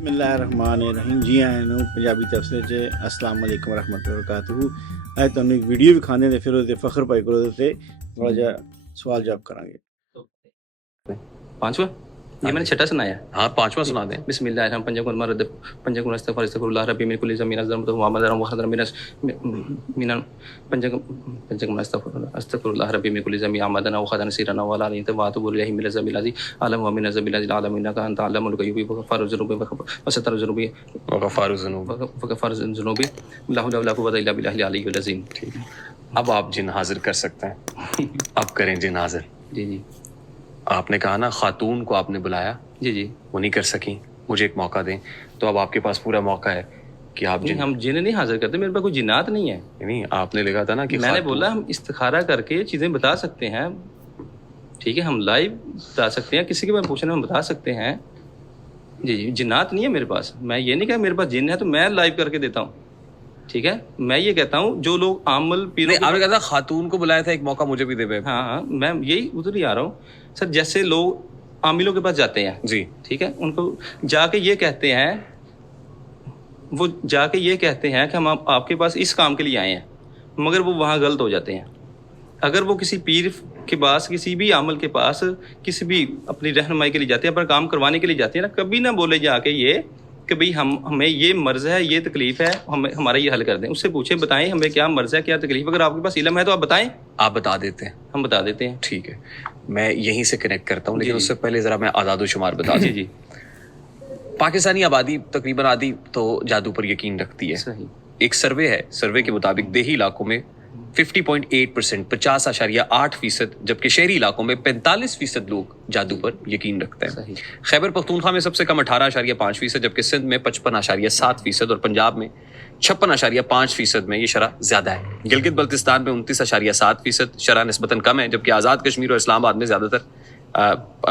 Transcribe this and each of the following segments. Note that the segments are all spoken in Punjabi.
बिस्मिल्लाहिर्रहमानिर्रहीम। जी आए ਨੂੰ ਪੰਜਾਬੀ ਤਫਸੀਰ 'ਚ अस्सलाम वालेकुम रहमतुल्लाहि वबरकातुहू। ਅੱਜ ਤੁਹਾਨੂੰ ਇੱਕ ਵੀਡੀਓ ਵਿਖਾਉਂਦੇ ਨੇ, ਫਿਰ ਉਹਦੇ ਫਖਰ ਭਾਈ ਕੋਲ ਉਹਦੇ ਤੇ ਥੋੜਾ ਜਿਹਾ ਸਵਾਲ ਜਵਾਬ ਕਰਾਂਗੇ। पांचवा ये मैंने छठा सुनाया। हाँ, पांचवा सुना दें। बिस्मिल्लाह पंजकुन मरद पंजकुन अस्तगफिरुल्लाह रब्बी मिन कुल्ली ज़मीन अज़म तो मुहम्मद रम वखदर मिनस मिनन पंजकुन पंजकुन अस्तगफिरुल्लाह रब्बी मिन कुल्ली ज़मीन आमदना वखदन सिरना वला इन तवातु बिल्लाहि मिन ज़बिलाजी आलम व मिन ज़बिलाजी आलम इन्नका अंत अल्लामुल गयूबी वगफारु ज़ुनूबी वसतर ज़ुनूबी वगफारु ज़ुनूबी ला हौला वला कुव्वता इल्ला बिल्लाहिल अलिय्यिल अज़ीम। ठीक है, अब आप जिन हाजिर कर सकते हैं। अब करें जिन हाजिर। जी जी आपने कहा ना खातून को आपने बुलाया, जी जी वो नहीं कर सकी, मुझे एक मौका दें। तो अब आपके पास पूरा मौका है कि आप जिन हम जिन्हें नहीं हाजिर करते, मेरे पास कोई जिन्नात नहीं है। नहीं, आपने लिखा था ना कि मैंने बोला हम इस्तिखारा करके चीज़ें बता सकते हैं। ठीक है, हम लाइव बता सकते हैं, किसी के बारे में पूछना हम बता सकते हैं। जी जी जिन्नात नहीं है मेरे पास। मैं ये नहीं कहा मेरे पास जिन्न है तो मैं लाइव करके देता हूँ। ठीक है, मैं ये कहता हूँ जो लोग आमल पीरों आपने कहा था खातून को बुलाया था, एक मौका मुझे भी दे दे। हाँ हाँ मैं यही उधर ही आ रहा हूँ सर। जैसे लोग आमिलों के पास जाते हैं जी, ठीक है, उनको जाके ये कहते हैं, वो जाके ये कहते हैं कि हम आपके पास इस काम के लिए आए हैं, मगर वो वहाँ गलत हो जाते हैं। अगर वो किसी पीर के पास, किसी भी आमल के पास, किसी भी अपनी रहनुमाई के लिए जाते हैं, अपना काम करवाने के लिए जाते हैं ना, कभी ना बोले जाके ये कि भाई हमें ये मर्ज़ है, ये तकलीफ़ है, हमें हमारा ये हल कर दें। उससे पूछें, बताएं हमें क्या मर्ज़ है, क्या तकलीफ़। अगर आपके पास इल्म है तो आप बताएं। आप बता देते हैं, हम बता देते हैं। ठीक है, मैं यहीं से कनेक्ट करता हूँ, लेकिन जी, उससे पहले जरा मैं आदादोशुमार बता जी दूं। जी पाकिस्तानी आबादी तकरीबन आधी तो जादू पर यकीन रखती है। सही। एक सर्वे है, सर्वे के मुताबिक देही इलाकों में 50.8%, 50.8%, जबकि शहरी इलाकों में 45% लोग जादू पर यकीन रखते हैं। सही। खैबर पख्तूनख्वा में सबसे कम 18.5%, जबकि सिंध में 55.7% और पंजाब में 56.5% में ये शरह ज्यादा है। गिलगित बल्तिस्तान में 29.7% शरह निस्बतन कम है, जबकि आज़ाद कश्मीर और इस्लामाबाद में ज्यादातर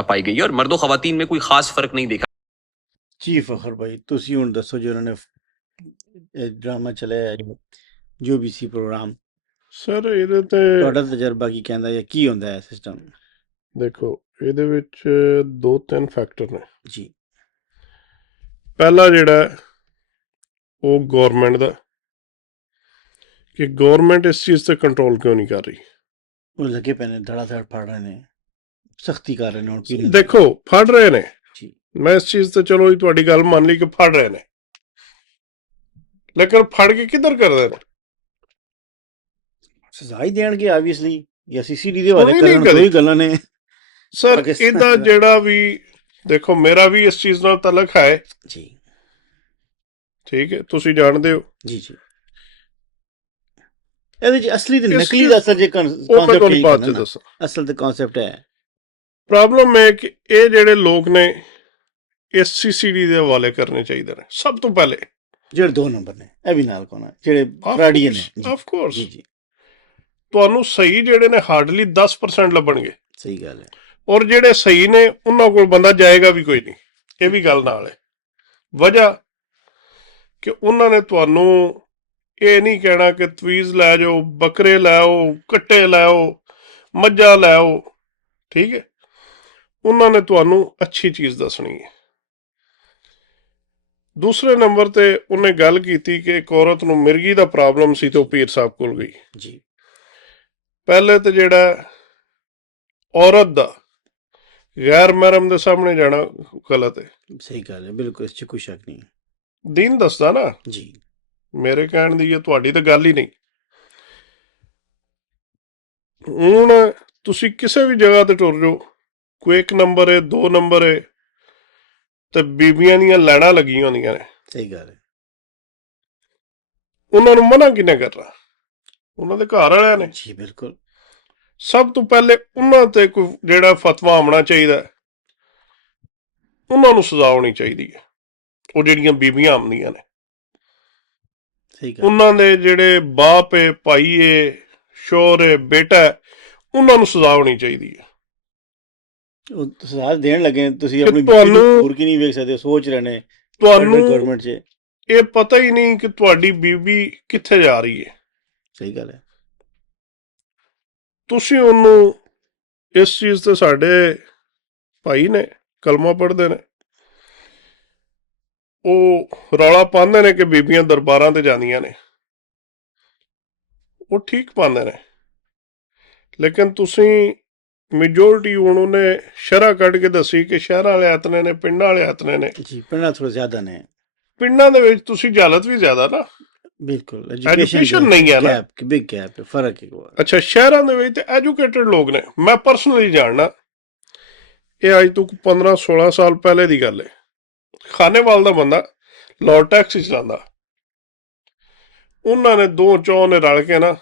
पाई गई है। और मर्दो खवातीन में कोई खास फर्क नहीं देखा। जी फखर भाई, ਤੁਸੀਂ ਹੁਣ ਦੱਸੋ जो उन्होंने ड्रामा चलाया जो भी सी प्रोग्राम, ਸਰ ਇਹਦੇ ਤੇ ਤੁਹਾਡਾ ਤਜਰਬਾ ਕੀ ਕਹਿੰਦਾ ਜਾਂ ਕੀ ਹੁੰਦਾ ਹੈ ਸਿਸਟਮ? ਦੇਖੋ, ਇਹਦੇ ਵਿੱਚ ਦੋ ਤਿੰਨ ਫੈਕਟਰ ਨੇ। ਜੀ ਪਹਿਲਾ ਜਿਹੜਾ ਉਹ ਗੌਰਮੈਂਟ ਦਾ, ਕਿ ਗੌਰਮੈਂਟ ਇਸ ਚੀਜ਼ ਤੇ ਕੰਟਰੋਲ ਕਿਉਂ ਨਹੀਂ ਕਰ ਰਹੀ। ਉਹ ਲੱਗੇ ਪਏ ਨੇ, ਧੜਾਧੜ ਫੜ ਰਹੇ ਨੇ, ਸਖਤੀ ਕਰ ਰਹੇ ਨੇ ਹੁਣ ਪੀਰਾਂ ਦੀ। ਦੇਖੋ, ਫੜ ਰਹੇ ਨੇ, ਜੀ ਮੈਂ ਇਸ ਚੀਜ਼ ਤੇ ਚਲੋ ਤੁਹਾਡੀ ਗੱਲ ਮੰਨ ਲਈ ਕਿ ਫੜ ਰਹੇ ਨੇ, ਲੇਕਿਨ ਫੜ ਕੇ ਕਿੱਧਰ ਕਰਦੇ ਨੇ? ਸਜ਼ਾ ਹੀ ਦੇਣਗੇ ਆਬਵੀਅਸਲੀ, ਜਾਂ ਸੀਸੀਟੀ ਦੇ ਹਵਾਲੇ ਸੁਣੀ ਕਰਨ, ਨਹੀਂ ਕਦੇ। ਕੋਈ ਗੱਲਾਂ ਨੇ। ਸਰ ਪਾਕਿਸਤਾਨ ਇਹਦਾ ਦਾ- ਜਿਹੜਾ ਵੀ, ਦੇਖੋ ਮੇਰਾ ਵੀ ਇਸ ਚੀਜ਼ ਨਾਲ ਤਲਕ ਹੈ, ਜੀ ਠੀਕ ਹੈ, ਤੁਸੀਂ ਜਾਣਦੇ ਹੋ। ਜੀ ਜੀ ਇਹਦੇ ਚ ਅਸਲੀ ਤੇ ਇਸ ਨਕਲੀ ਚੀਜ਼- ਦਾ ਅਸਲ ਜੇ ਉਹ ਮੈਂ ਕਨਸੈਪਟ ਤੁਹਾਨੂੰ ਬਾਅਦ ਚ ਦੱਸਾਂ। ਅਸਲ ਤੇ ਕਨਸੈਪਟ ਹੈ। ਪ੍ਰੋਬਲਮ ਹੈ ਕਿ ਇਹ ਜਿਹੜੇ ਲੋਕ ਨੇ ਇਹ ਸੀਸੀਡੀ ਦੇ ਹਵਾਲੇ ਕਰਨੇ ਚਾਹੀਦੇ ਨੇ ਸਭ ਤੋਂ ਪਹਿਲੇ। ਜਿਹੜੇ 2 ਨੰਬਰ ਨੇ ਇਹ ਵੀ ਨਾਲ ਕੋਣਾ, ਜਿਹੜੇ ਫਰਾਡੀਅਨ ਨੇ। ਆਫ ਕੋਰਸ ਜੀ ਜੀ ਤੁਹਾਨੂੰ ਸਹੀ ਜਿਹੜੇ ਨੇ ਹਾਰਡਲੀ 10% ਲੱਭਣਗੇ, ਸਹੀ ਗੱਲ ਹੈ। ਔਰ ਜਿਹੜੇ ਸਹੀ ਨੇ ਉਹਨਾਂ ਕੋਲ ਬੰਦਾ ਜਾਏਗਾ ਵੀ ਕੋਈ ਨਹੀਂ। ਇਹ ਵੀ ਗੱਲ ਨਾਲ ਹੈ। ਵਜ੍ਹਾ ਕਿ ਉਹਨਾਂ ਨੇ ਤੁਹਾਨੂੰ ਇਹ ਨਹੀਂ ਕਹਿਣਾ ਕਿ ਤਵੀਜ਼ ਲੈ ਜਾਓ, ਬੱਕਰੇ ਲੈ ਆਓ, ਕੱਟੇ ਲੈ ਆਓ, ਮੱਝਾਂ ਲੈ ਆਓ, ਠੀਕ ਹੈ। ਉਹਨਾਂ ਨੇ ਤੁਹਾਨੂੰ ਅੱਛੀ ਚੀਜ਼ ਦੱਸਣੀ ਹੈ। ਦੂਸਰੇ ਨੰਬਰ ਤੇ ਉਹਨੇ ਗੱਲ ਕੀਤੀ ਕਿ ਇੱਕ ਔਰਤ ਨੂੰ ਮਿਰਗੀ ਦਾ ਪ੍ਰੋਬਲਮ ਸੀ ਤੇ ਉਹ ਪੀਰ ਸਾਹਿਬ ਕੋਲ ਗਈ। ਜੀ ਪਹਿਲੇ ਤੇ ਜਿਹੜਾ ਔਰਤ ਦਾ ਗੈਰ ਮਹਿਰਮ ਦੇ ਸਾਹਮਣੇ ਜਾਣਾ ਗਲਤ ਹੈ। ਸਹੀ ਗੱਲ ਹੈ, ਬਿਲਕੁਲ ਇਸ 'ਚ ਕੋਈ ਸ਼ੱਕ ਨਹੀਂ। ਦੀਨ ਦੱਸਦਾ ਨਾ, ਜੀ ਮੇਰੇ ਕਹਿਣ ਦੀ ਇਹ ਤੁਹਾਡੀ ਤਾਂ ਗੱਲ ਹੀ ਨਹੀਂ। ਹੁਣ ਤੁਸੀਂ ਕਿਸੇ ਵੀ ਜਗ੍ਹਾ ਤੇ ਟੁਰ ਜਾਓ, ਕੋਈ 1 ਨੰਬਰ ਹੈ, 2 ਨੰਬਰ ਹੈ, ਤੇ ਬੀਬੀਆਂ ਦੀਆਂ ਲੈਣਾ ਲੱਗੀਆਂ ਹੁੰਦੀਆਂ ਨੇ। ਸਹੀ ਗੱਲ ਹੈ। ਉਹਨਾਂ ਨੂੰ ਮਨਾ ਕਿਹਨੇ ਕਰਨਾ? ਉਹਨਾਂ ਦੇ ਘਰ ਵਾਲਿਆਂ ਨੇ। ਜੀ ਬਿਲਕੁਲ। ਸਭ ਤੋਂ ਪਹਿਲੇ ਉਹਨਾਂ ਤੇ ਕੋਈ ਜਿਹੜਾ ਫਤਵਾ ਆਉਣਾ ਚਾਹੀਦਾ, ਉਹਨਾਂ ਨੂੰ ਸਜ਼ਾ ਹੋਣੀ ਚਾਹੀਦੀ ਹੈ। ਉਹ ਜਿਹੜੀਆਂ ਬੀਬੀਆਂ ਆਉਂਦੀਆਂ ਨੇ, ਸਹੀ ਗੱਲ। ਉਹਨਾਂ ਦੇ ਜਿਹੜੇ ਬਾਪ ਏ, ਭਾਈ ਏ, ਸ਼ੋਹਰ ਏ, ਬੇਟਾ ਹੈ, ਉਹਨਾਂ ਨੂੰ ਸਜ਼ਾ ਹੋਣੀ ਚਾਹੀਦੀ ਹੈ। ਉਹ ਸਜ਼ਾ ਦੇਣ ਲੱਗੇ, ਤੁਸੀਂ ਕਿ ਆਪਣੀ ਤੁਹਾਨੂੰ- ਹੋਰ ਕੀ ਨਹੀਂ ਵੇਖ ਸਕਦੇ, ਸੋਚ ਰਹੇ ਨੇ ਤੁਹਾਨੂੰ ਗਵਰਨਮੈਂਟ 'ਚ। ਇਹ ਪਤਾ ਹੀ ਨਹੀਂ ਕਿ ਤੁਹਾਡੀ ਬੀਬੀ ਕਿੱਥੇ ਜਾ ਰਹੀ ਹੈ। ਸਹੀ ਗੱਲ ਹੈ। ਤੁਸੀਂ ਉਹਨੂੰ ਇਸ ਚੀਜ਼ ਤੇ, ਸਾਡੇ ਭਾਈ ਨੇ ਕਲਮਾ ਪੜ੍ਹਦੇ ਨੇ, ਉਹ ਰੌਲਾ ਪਾਉਂਦੇ ਨੇ ਕਿ ਬੀਬੀਆਂ ਦਰਬਾਰਾਂ ਤੇ ਜਾਂਦੀਆਂ ਨੇ, ਉਹ ਠੀਕ ਪਾਉਂਦੇ ਨੇ, ਲੇਕਿਨ ਤੁਸੀਂ ਮੈਜੋਰਟੀ ਹੁਣ ਉਹਨੇ ਸ਼ਰ੍ਹਾ ਕੱਢ ਕੇ ਦੱਸੀ ਕਿ ਸ਼ਹਿਰਾਂ ਵਾਲੇ ਆਤਨੇ ਨੇ, ਪਿੰਡਾਂ ਵਾਲੇ ਆਤਨੇ ਨੇ। ਜੀ ਪਿੰਡਾਂ ਥੋੜਾ ਜ਼ਿਆਦਾ ਨੇ, ਪਿੰਡਾਂ ਦੇ ਵਿੱਚ ਤੁਸੀਂ ਜਹਾਲਤ ਵੀ ਜ਼ਿਆਦਾ ਨਾ, ਬਿਲਕੁਲ ਐਜੂਕੇਸ਼ਨ ਨਹੀਂ ਹੈ ਨਾ। ਗੈਪ, ਬਿਗ ਗੈਪ, ਫਰਕ ਹੈ। ਅੱਛਾ, ਸ਼ਹਿਰਾਂ ਦੇ ਵਿੱਚ ਤੇ ਐਜੂਕੇਟਡ ਲੋਕ ਨੇ, ਮੈਂ ਪਰਸਨਲੀ ਜਾਣਨਾ, ਇਹ ਅੱਜ ਤੋਂ 15-16 ਸਾਲ ਪਹਿਲੇ ਦੀ ਗੱਲ ਹੈ। ਖਾਨੇਵਾਲ ਦਾ ਬੰਦਾ ਲਾਹੌਰ ਟੈਕਸੀ ਚਲਾਉਂਦਾ, ਉਹਨਾਂ ਨੇ 2 ਨੇ ਰਲ ਕੇ ਨਾ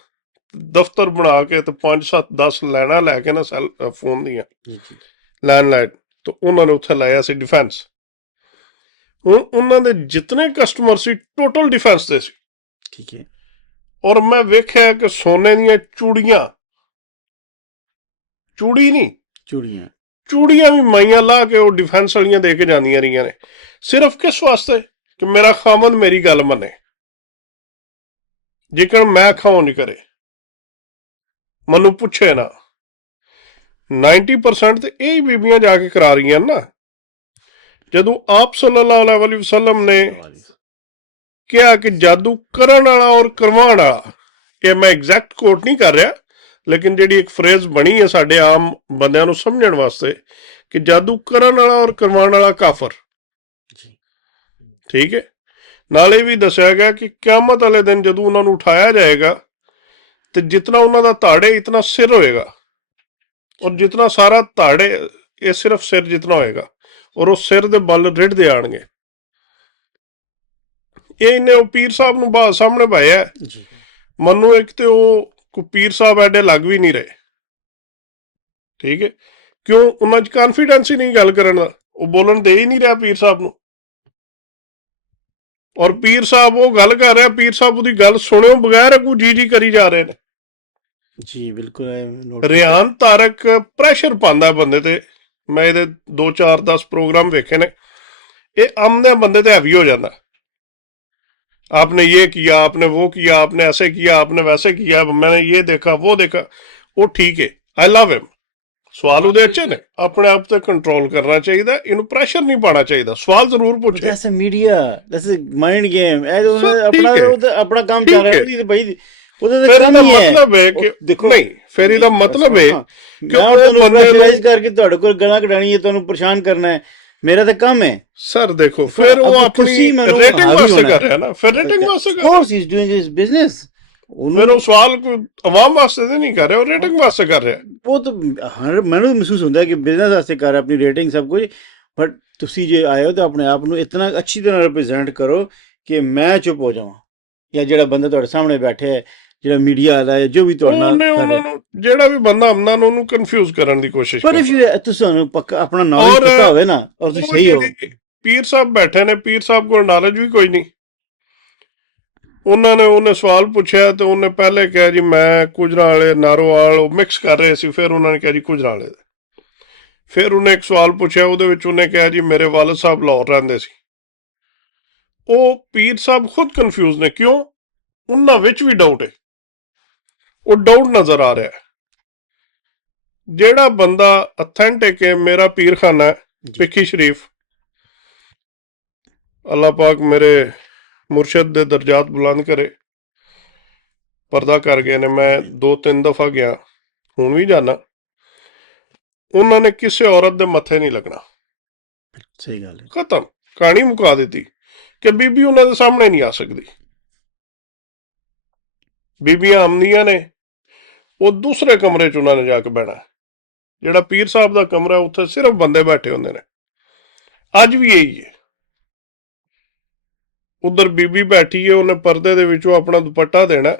ਦਫ਼ਤਰ ਬਣਾ ਕੇ ਤੇ 5-7-10 ਲੈਣਾ ਲੈ ਕੇ ਨਾ ਫੋਨ ਦੀਆਂ ਜੀ ਜੀ ਲੈਂਡਲਾਈਨ, ਤੇ ਉਹਨਾਂ ਨੇ ਉੱਥੇ ਲਾਇਆ ਸੀ ਡਿਫੈਂਸ। ਹੁਣ ਉਹਨਾਂ ਦੇ ਜਿਤਨੇ ਕਸਟਮਰ ਸੀ ਟੋਟਲ ਡਿਫੈਂਸ ਦੇ ਸੀ। ਠੀਕ ਹੈ। ਔਰ ਮੈਂ ਵੇਖਿਆ ਕਿ ਸੋਨੇ ਦੀਆਂ ਚੂੜੀਆਂ, ਚੂੜੀ ਨਹੀਂ, ਚੂੜੀਆਂ ਵੀ ਮਾਈਆਂ ਲਾ ਕੇ ਉਹ ਡਿਫੈਂਸ ਵਾਲੀਆਂ ਦੇ ਕੇ ਜਾਂਦੀਆਂ ਰਹੀਆਂ ਨੇ, ਸਿਰਫ ਕਿਸ ਵਾਸਤੇ? ਕਿ ਮੇਰਾ ਖਾਮਦ ਮੇਰੀ ਗੱਲ ਮੰਨੇ, ਜੇਕਰ ਮੈਂ ਖਾਉਂ ਨਹੀਂ ਕਰੇ, ਮੈਨੂੰ ਪੁੱਛੇ ਨਾ। 90% ਤੇ ਇਹ ਬੀਬੀਆਂ ਜਾ ਕੇ ਕਰਾ ਰਹੀਆਂ ਨਾ। ਜਦੋਂ ਆਪ ਸੱਲੱਲਾਹੁ ਅਲੈਹਿ ਵਸੱਲਮ ਨੇ ਕਿਹਾ ਕਿ ਜਾਦੂ ਕਰਨ ਵਾਲਾ ਔਰ ਕਰਵਾਉਣ ਵਾਲਾ, ਇਹ ਮੈਂ ਐਗਜ਼ੈਕਟ ਕੋਟ ਨਹੀਂ ਕਰ ਰਿਹਾ, ਲੇਕਿਨ ਜਿਹੜੀ ਇੱਕ ਫਰੇਜ਼ ਬਣੀ ਹੈ ਸਾਡੇ ਆਮ ਬੰਦਿਆਂ ਨੂੰ ਸਮਝਣ ਵਾਸਤੇ ਕਿ ਜਾਦੂ ਕਰਨ ਵਾਲਾ ਔਰ ਕਰਵਾਉਣ ਵਾਲਾ ਕਾਫਰ, ਠੀਕ ਹੈ। ਨਾਲੇ ਵੀ ਦੱਸਿਆ ਗਿਆ ਕਿ ਕਿਆਮਤ ਵਾਲੇ ਦਿਨ ਜਦੋਂ ਉਹਨਾਂ ਨੂੰ ਉਠਾਇਆ ਜਾਏਗਾ ਤੇ ਜਿਤਨਾ ਉਹਨਾਂ ਦਾ ਧਾੜੇ ਇਤਨਾ ਸਿਰ ਹੋਏਗਾ, ਔਰ ਜਿਤਨਾ ਸਾਰਾ ਧਾੜੇ, ਇਹ ਸਿਰਫ ਸਿਰ ਜਿਤਨਾ ਹੋਏਗਾ, ਔਰ ਉਹ ਸਿਰ ਦੇ ਬਲ ਰਿੜਦੇ ਆਣਗੇ। ਇਹ ਇਹਨੇ ਉਹ ਪੀਰ ਸਾਹਿਬ ਨੂੰ ਬਾਹਰ ਸਾਹਮਣੇ ਪਾਇਆ। ਮੈਨੂੰ ਇੱਕ ਤੇ ਉਹ ਕੋਈ ਪੀਰ ਸਾਹਿਬ ਐਡੇ ਲੱਗ ਵੀ ਨਹੀਂ ਰਹੇ, ਠੀਕ ਹੈ, ਕਿਉਂ? ਉਹਨਾਂ 'ਚ ਕਾਨਫੀਡੈਂਸ ਹੀ ਨਹੀਂ ਗੱਲ ਕਰਨ ਦਾ, ਉਹ ਬੋਲਣ ਦੇ ਹੀ ਨਹੀਂ ਰਿਹਾ ਪੀਰ ਸਾਹਿਬ ਨੂੰ। ਔਰ ਪੀਰ ਸਾਹਿਬ ਉਹ ਗੱਲ ਕਰ ਰਿਹਾ, ਪੀਰ ਸਾਹਿਬ ਉਹਦੀ ਗੱਲ ਸੁਣਿਓ ਬਗੈਰ ਅੱਗੂ ਜੀ ਕਰੀ ਜਾ ਰਹੇ ਨੇ। ਜੀ ਬਿਲਕੁਲ। ਰਿਆਨ ਤਾਰਕ ਪ੍ਰੈਸ਼ਰ ਪਾਉਂਦਾ ਬੰਦੇ ਤੇ, ਮੈਂ ਇਹਦੇ 2-4-10 ਪ੍ਰੋਗਰਾਮ ਵੇਖੇ ਨੇ, ਇਹ ਆਮਦੇ ਬੰਦੇ ਤੇ ਹੈਵੀ ਹੋ ਜਾਂਦਾ। आपने ये किया, आपने वो किया, आपने ऐसे किया, आपने वैसे किया, मैंने ये देखा वो देखा, वो ठीक है, आई लव हिम। ਸਵਾਲ ਉਹਦੇ ਅੱਛੇ ਨੇ, ਆਪਣੇ ਆਪ ਤੇ ਕੰਟਰੋਲ ਕਰਨਾ ਚਾਹੀਦਾ, ਇਹਨੂੰ ਪ੍ਰੈਸ਼ਰ ਨਹੀਂ ਪਾਉਣਾ ਚਾਹੀਦਾ, ਸਵਾਲ ਜ਼ਰੂਰ ਪੁੱਛੇ। That's a media, that's a mind game, ਇਹ ਆਪਣਾ ਕੰਮ ਚੱਲ ਰਿਹਾ ਹੈ ਭਾਈ, ਉਹਦਾ ਤਾਂ ਕੰਮ ਹੀ ਹੈ। ਮਤਲਬ ਹੈ ਕਿ ਦੇਖੋ, ਨਹੀਂ ਫਿਰ ਇਹਦਾ ਮਤਲਬ ਹੈ ਕਿ ਤੁਹਾਨੂੰ ਪ੍ਰੈਸ਼ਰਾਈਜ਼ ਕਰਕੇ ਤੁਹਾਡੇ ਕੋਲ ਗਾਲਾਂ ਕਢਾਣੀ ਹੈ, ਤੁਹਾਨੂੰ ਪਰੇਸ਼ਾਨ ਕਰਨਾ ਹੈ, ਮੇਰਾ ਤਾਂ ਕੰਮ ਹੈ ਸਰ। ਦੇਖੋ ਫਿਰ ਉਹ ਆਪਣੀ ਰੇਟਿੰਗ ਵਾਸਤੇ ਕਰ ਰਿਹਾ ਨਾ, ਫਿਰ ਰੇਟਿੰਗ ਵਾਸਤੇ ਕਰ ਰਿਹਾ। Course he is doing his business. ਫਿਰ ਉਹ ਸਵਾਲ ਕੋਈ ਆਵਾਮ ਵਾਸਤੇ ਤਾਂ ਨਹੀਂ ਕਰ ਰਿਹਾ, ਉਹ ਰੇਟਿੰਗ ਵਾਸਤੇ ਕਰ ਰਿਹਾ। ਉਹ ਤਾਂ ਮੈਨੂੰ ਮਹਿਸੂਸ ਹੁੰਦਾ ਕਿ ਬਿਜ਼ਨਸ ਵਾਸਤੇ ਕਰ ਰਿਹਾ, ਆਪਣੀ ਰੇਟਿੰਗ ਸਭ ਕੁਝ। ਬਟ ਤੁਸੀਂ ਜੇ ਆਏ ਹੋ ਤਾਂ ਆਪਣੇ ਆਪ ਨੂੰ ਇਤਨਾ ਅੱਛੀ ਤਰ੍ਹਾਂ ਰਿਪਰੈਜ਼ੈਂਟ ਕਰੋ ਕਿ ਮੈਂ ਚੁੱਪ ਹੋ ਜਾਵਾਂ, ਜਾਂ ਜਿਹੜਾ ਬੰਦਾ ਤੁਹਾਡੇ ਸਾਹਮਣੇ ਬੈਠਾ ਹੈ, ਜਿਹੜਾ ਮੀਡੀਆ ਵਾਲਾ ਹੈ, ਜੋ ਵੀ ਤੁਹਾਡੇ ਨਾਲ, ਜਿਹੜਾ ਵੀ ਬੰਦਾ ਆਉਂਦਾ ਉਹਨੂੰ ਕਨਫਿਊਜ਼ ਕਰਨ ਦੀ ਕੋਸ਼ਿਸ਼ ਕਰ। ਪਰ ਤੁਹਾਨੂੰ ਪੱਕਾ ਆਪਣਾ ਨੌਲੇਜ ਪਤਾ ਹੋਵੇ ਨਾ, ਔਰ ਤੁਸੀਂ ਸਹੀ ਹੋ। ਪੀਰ ਸਾਹਿਬ ਬੈਠੇ ਨੇ, ਪੀਰ ਸਾਹਿਬ ਕੋਲ ਨੌਲੇਜ ਵੀ ਕੋਈ ਨਹੀਂ। ਉਹਨੇ ਸਵਾਲ ਪੁੱਛਿਆ ਤੇ ਉਹਨੇ ਪਹਿਲੇ ਕਿਹਾ ਜੀ ਮੈਂ ਕੁਜਰਾਂ ਵਾਲੇ ਨਾਰੋਵਾਲ, ਉਹ ਮਿਕਸ ਕਰ ਰਹੇ ਸੀ, ਫਿਰ ਉਹਨਾਂ ਨੇ ਕਿਹਾ ਜੀ ਕੁਜਰਾਂ ਵਾਲੇ। ਫਿਰ ਉਹਨੇ ਇੱਕ ਸਵਾਲ ਪੁੱਛਿਆ, ਉਹਦੇ ਵਿੱਚ ਉਹਨੇ ਕਿਹਾ ਜੀ ਮੇਰੇ ਵਾਲਦ ਸਾਹਿਬ ਲਾਹੌਰ ਰਹਿੰਦੇ ਸੀ। ਉਹ ਪੀਰ ਸਾਹਿਬ ਖੁਦ ਕਨਫਿਊਜ਼ ਨੇ, ਕਿਉਂ? ਉਹਨਾਂ ਵਿੱਚ ਵੀ ਡਾਊਟ ਹੈ, ਉਹ ਡਾਊਟ ਨਜ਼ਰ ਆ ਰਿਹਾ। ਜਿਹੜਾ ਬੰਦਾ ਅਥੈਂਟਿਕ ਹੈ, ਮੇਰਾ ਪੀਰਖਾਨਾ ਹੈ ਭਿੱਖੀ ਸ਼ਰੀਫ, ਅੱਲਾਹ ਪਾਕ ਮੇਰੇ ਮੁਰਸ਼ਦ ਦੇ ਦਰਜਾਤ ਬੁਲੰਦ ਕਰੇ, ਪਰਦਾ ਕਰ ਗਏ ਨੇ, ਮੈਂ 2-3 ਦਫਾ ਗਿਆ, ਹੁਣ ਵੀ ਜਾਣਾ। ਉਹਨਾਂ ਨੇ ਕਿਸੇ ਔਰਤ ਦੇ ਮੱਥੇ ਨਹੀਂ ਲੱਗਣਾ। ਸਹੀ ਗੱਲ ਹੈ, ਖਤਮ, ਕਹਾਣੀ ਮੁਕਾ ਦਿੱਤੀ ਕਿ ਬੀਬੀ ਉਹਨਾਂ ਦੇ ਸਾਹਮਣੇ ਨਹੀਂ ਆ ਸਕਦੀ। ਬੀਬੀਆਂ ਆਉਂਦੀਆਂ ਨੇ, ਉਹ ਦੂਸਰੇ ਕਮਰੇ 'ਚ ਉਹਨਾਂ ਨੇ ਜਾ ਕੇ ਬਹਿਣਾ। ਜਿਹੜਾ ਪੀਰ ਸਾਹਿਬ ਦਾ ਕਮਰਾ, ਉੱਥੇ ਸਿਰਫ ਬੰਦੇ ਬੈਠੇ ਹੁੰਦੇ ਨੇ। ਅੱਜ ਵੀ ਇਹੀ ਹੈ, ਉਧਰ ਬੀਬੀ ਬੈਠੀ ਹੈ, ਉਹਨੇ ਪਰਦੇ ਦੇ ਵਿੱਚੋਂ ਆਪਣਾ ਦੁਪੱਟਾ ਦੇਣਾ।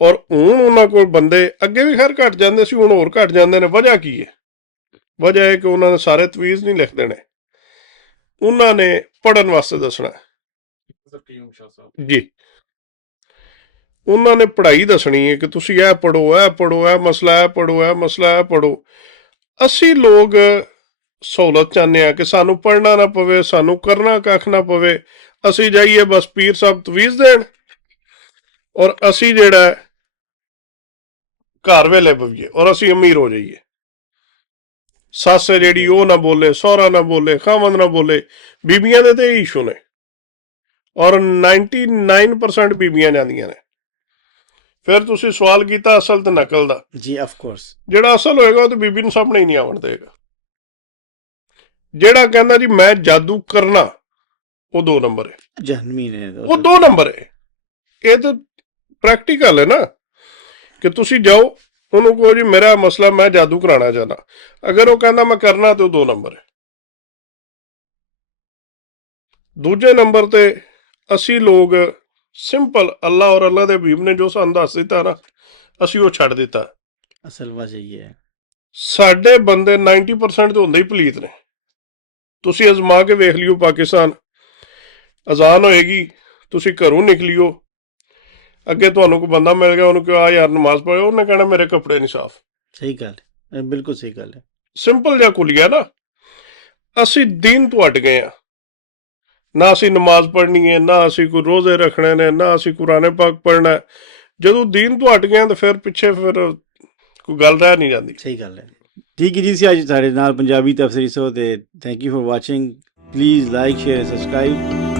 ਔਰ ਹੁਣ ਉਹਨਾਂ ਕੋਲ ਬੰਦੇ ਅੱਗੇ ਵੀ ਖੈਰ ਘੱਟ ਜਾਂਦੇ ਸੀ, ਹੁਣ ਹੋਰ ਘੱਟ ਜਾਂਦੇ ਨੇ। ਵਜ੍ਹਾ ਕੀ ਹੈ? ਵਜ੍ਹਾ ਹੈ ਕਿ ਉਹਨਾਂ ਨੇ ਸਾਰੇ ਤਵੀਜ਼ ਨਹੀਂ ਲਿਖ ਦੇਣੇ, ਉਹਨਾਂ ਨੇ ਪੜ੍ਹਨ ਵਾਸਤੇ ਦੱਸਣਾ ਜੀ। ਉਹਨਾਂ ਨੇ ਪੜ੍ਹਾਈ ਦੱਸਣੀ ਹੈ ਕਿ ਤੁਸੀਂ ਇਹ ਪੜ੍ਹੋ, ਇਹ ਪੜ੍ਹੋ, ਇਹ ਮਸਲਾ ਇਹ ਪੜ੍ਹੋ, ਇਹ ਮਸਲਾ ਇਹ ਪੜ੍ਹੋ। ਅਸੀਂ ਲੋਕ ਸਹੂਲਤ ਚਾਹੁੰਦੇ ਹਾਂ ਕਿ ਸਾਨੂੰ ਪੜ੍ਹਨਾ ਨਾ ਪਵੇ, ਸਾਨੂੰ ਕਰਨਾ ਕੱਖ ਨਾ ਪਵੇ, ਅਸੀਂ ਜਾਈਏ ਬਸ ਪੀਰ ਸਾਹਿਬ ਤਵੀਜ਼ ਦੇਣ, ਔਰ ਅਸੀਂ ਜਿਹੜਾ ਘਰ ਵੇਲੇ ਪਈਏ, ਔਰ ਅਸੀਂ ਅਮੀਰ ਹੋ ਜਾਈਏ। ਸੱਸ ਜਿਹੜੀ ਉਹ ਨਾ ਬੋਲੇ, ਸਹੁਰਾ ਨਾ ਬੋਲੇ, ਖਾਵੰਦ ਨਾ ਬੋਲੇ। ਬੀਬੀਆਂ ਦੇ ਤੇ ਇਹ ਇਸ਼ੂ ਨੇ। ਔਰ 99% ਬੀਬੀਆਂ ਜਾਂਦੀਆਂ ਨੇ। ਫਿਰ ਤੁਸੀਂ ਸਵਾਲ ਕੀਤਾ ਅਸਲ ਤੇ ਨਕਲ ਦਾ। ਜੀ ਆਫ ਕੋਰਸ, ਜਿਹੜਾ ਅਸਲ ਹੋਏਗਾ ਉਹ ਤੇ ਬੀਬੀ ਨੂੰ ਸਾਹਮਣੇ ਹੀ ਨਹੀਂ ਆਉਣ ਦੇਗਾ। ਜਿਹੜਾ ਕਹਿੰਦਾ ਜੀ ਮੈਂ ਜਾਦੂ ਕਰਨਾ, ਉਹ 2 ਨੰਬਰ ਹੈ, ਜਹਨਮੀ ਨੇ ਉਹ 2 ਨੰਬਰ ਹੈ। ਇਹ ਤਾਂ ਪ੍ਰੈਕਟੀਕਲ ਹੈ ਨਾ, ਕਿ ਤੁਸੀਂ ਜਾਓ ਉਹਨੂੰ ਕਹੋ ਜੀ ਮੇਰਾ ਮਸਲਾ ਮੈਂ ਜਾਦੂ ਕਰਾਉਣਾ ਚਾਹੁੰਦਾ, ਅਗਰ ਉਹ ਕਹਿੰਦਾ ਮੈਂ ਕਰਨਾ ਤੇ ਉਹ 2 ਨੰਬਰ ਹੈ। ਦੂਜੇ ਨੰਬਰ ਤੇ ਅਸੀਂ ਲੋਕ ਸਿੰਪਲ ਅੱਲਾ ਔਰ ਅੱਲਾ ਦੇ ਹਬੀਬ ਨੇ ਜੋ ਸਾਨੂੰ ਦੱਸ ਦਿੱਤਾ ਨਾ, ਅਸੀਂ ਉਹ ਛੱਡ ਦਿੱਤਾ। ਅਸਲ ਵਜ੍ਹਾ ਇਹ ਹੈ ਸਾਡੇ ਬੰਦੇ 90% ਤੇ ਹੁੰਦੇ ਹੀ ਪਲੀਤ ਨੇ। ਤੁਸੀਂ ਅਜ਼ਮਾ ਕੇ ਵੇਖ ਲਿਓ, ਪਾਕਿਸਤਾਨ ਅਜ਼ਾਨ ਹੋਏਗੀ, ਤੁਸੀਂ ਘਰੋਂ ਨਿਕਲਿਓ, ਅੱਗੇ ਤੁਹਾਨੂੰ ਕੋਈ ਬੰਦਾ ਮਿਲ ਗਿਆ, ਉਹਨੂੰ ਕਿਹਾ ਯਾਰ ਨਮਾਜ਼ ਪੜ੍ਹੋ, ਉਹਨੇ ਕਹਿਣਾ ਮੇਰੇ ਕੱਪੜੇ ਨਹੀਂ ਸਾਫ਼। ਸਹੀ ਗੱਲ ਹੈ, ਬਿਲਕੁਲ ਸਹੀ ਗੱਲ ਹੈ। ਸਿੰਪਲ ਜਿਹਾ ਕੁਲੀਆ ਨਾ। ਅਸੀਂ ਦੀਨ ਤੋਂ ਹਟ ਗਏ ਆ, ਨਾ ਅਸੀਂ ਨਮਾਜ਼ ਪੜ੍ਹਨੀ ਹੈ, ਨਾ ਅਸੀਂ ਕੋਈ ਰੋਜ਼ੇ ਰੱਖਣੇ ਨੇ, ਨਾ ਅਸੀਂ ਕੁਰਾਨ ਪਾਕ ਪੜ੍ਹਨਾ। ਜਦੋਂ ਦੀਨ ਤੋਂ ਹਟ ਗਏ ਤਾਂ ਫਿਰ ਪਿੱਛੇ ਫਿਰ ਕੋਈ ਗੱਲ ਰਹਿ ਨਹੀਂ ਜਾਂਦੀ। ਸਹੀ ਗੱਲ ਹੈ। ਠੀਕ ਹੈ ਜੀ, ਸੀ ਅੱਜ ਸਾਡੇ ਨਾਲ ਪੰਜਾਬੀ ਤਫਸੀਰ ਸੋ ਤੇ thank you for watching. Please like, share, subscribe.